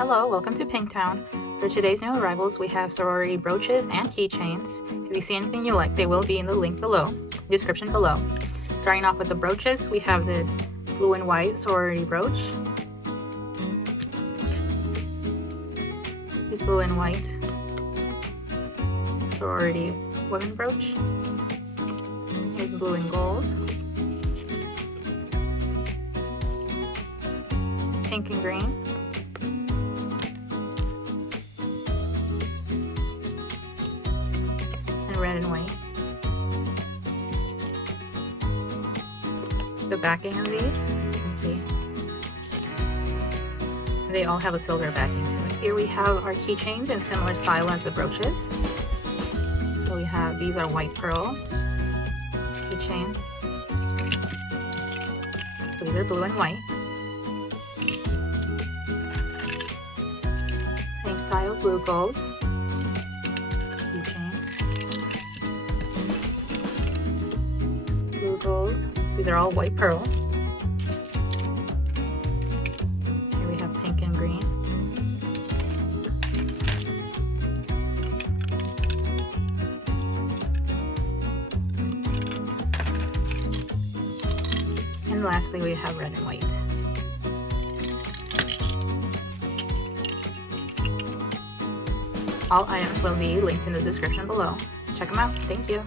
Hello, welcome to Pinktown. For today's new arrivals, we have sorority brooches and keychains. If you see anything you like, they will be in the link below, description below. Starting off with the brooches, we have this blue and white sorority brooch. This blue and white sorority women brooch. Here's blue and gold. Pink and green. And red and white. The backing of these, you can see, they all have a silver backing to it. Here we have our keychains in similar style as the brooches. So we have, these are white pearl keychain. So these are blue and white. Same style, blue gold keychain. Blue gold. These are all white pearl. Here we have pink and green. And lastly, we have red and white. All items will be linked in the description below. Check them out. Thank you.